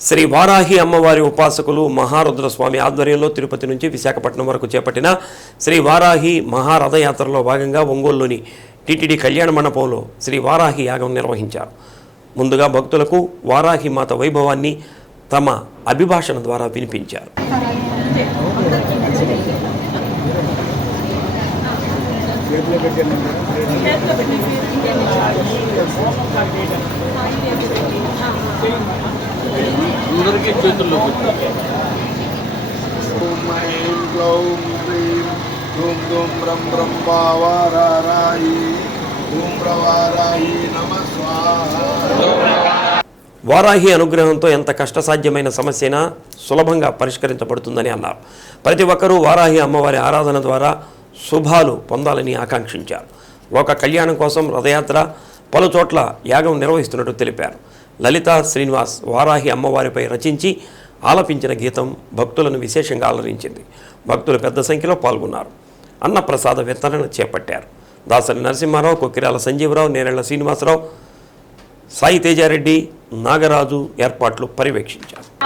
శ్రీ వారాహి అమ్మవారి ఉపాసకులు మహారుద్ర స్వామి ఆధ్వర్యంలో తిరుపతి నుంచి విశాఖపట్నం వరకు చేపట్టిన శ్రీ వారాహి మహారథయాత్రలో భాగంగా ఒంగోలులోని టీటీడీ కళ్యాణ మండపంలో శ్రీ వారాహి యాగం నిర్వహించారు. ముందుగా భక్తులకు వారాహి మాత వైభవాన్ని తమ అభిభాషణ ద్వారా వినిపించారు. అందరికీ చేతుల్లో ఐం గ్లౌం హ్రీం ధూం ధూం బ్రం బ్రం వారారాయి ధూం ప్రవారాయి నమ వారాహి అనుగ్రహంతో ఎంత కష్టసాధ్యమైన సమస్యైనా సులభంగా పరిష్కరించబడుతుందని అన్నారు. ప్రతి ఒక్కరూ వారాహి అమ్మవారి ఆరాధన ద్వారా శుభాలు పొందాలని ఆకాంక్షించారు. లోక కళ్యాణం కోసం రథయాత్ర పలు చోట్ల యాగం నిర్వహిస్తున్నట్టు తెలిపారు. లలిత శ్రీనివాస్ వారాహి అమ్మవారిపై రచించి ఆలపించిన గీతం భక్తులను విశేషంగా అలరించింది. భక్తులు పెద్ద సంఖ్యలో పాల్గొన్నారు. అన్నప్రసాద వితరణ చేపట్టారు. దాసరి నరసింహారావు కొక్కిరాల సంజీవరావు నేరెళ్ళ శ్రీనివాసరావు సాయి తేజారెడ్డి నాగరాజు ఏర్పాట్లు పర్యవేక్షించారు.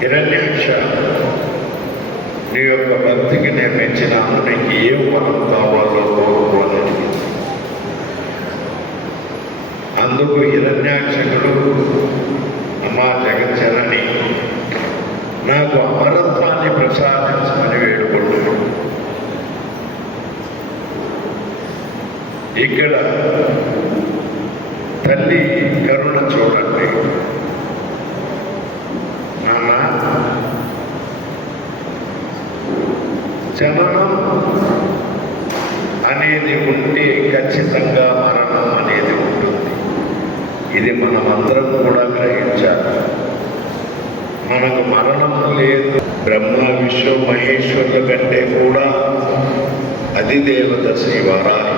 హిరణ్యాక్ష నీ యొక్క భక్తికి నేను మెచ్చినాను నీకు ఏ వరం కావాలో కోరుకోవాలని అందుకు హిరణ్యాక్షకుడు అమ్మా జగచ్చరణి నాకు అమరత్వాన్ని ప్రసాదించమని వేడుకుంటున్నాడు ఇక్కడ తల్లి కరుణ చూడండి. జననం అనేది ఉంటే ఖచ్చితంగా మరణం అనేది ఉంటుంది. ఇది మనమందరం కూడా గ్రహించాలి. మనకు మరణం లేదు. బ్రహ్మ విశ్వ మహేశ్వరుల కంటే కూడా అధిదేవత శ్రీ వరాహి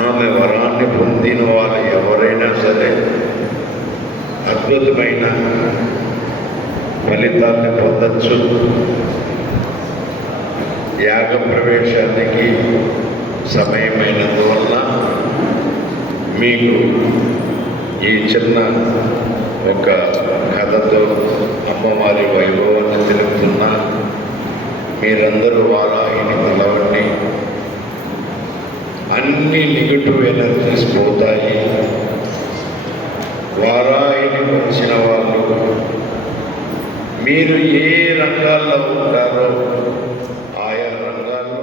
ఆమె వరాన్ని పొందిన వారు ఎవరైనా సరే అద్భుతమైన ఫలితాన్ని పొందచ్చు. యాగ ప్రవేశానికి సమయమైనందువల్ల మీకు ఈ చిన్న ఒక కథతో అమ్మవారి వైభవాన్ని తెలుపుతున్నా మీరందరూ వారాహిని పిలవండి అన్ని నెగిటివ్ ఎనర్జీస్ పోతాయి. వారాయిని వచ్చిన మీరు ఏ రంగాల్లో ఉంటారో ఆయా రంగాల్లో